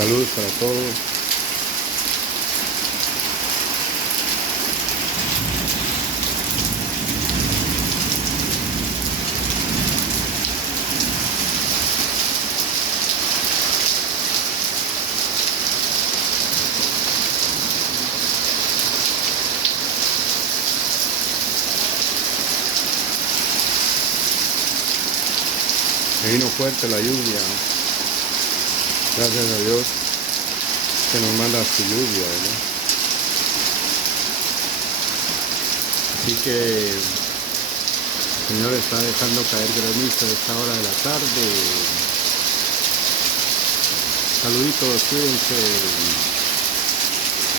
Saludos para todos. Me vino fuerte la lluvia. Gracias a Dios que nos manda su lluvia, ¿verdad? Así que el Señor está dejando caer granizo a esta hora de la tarde. Saluditos, cuídense.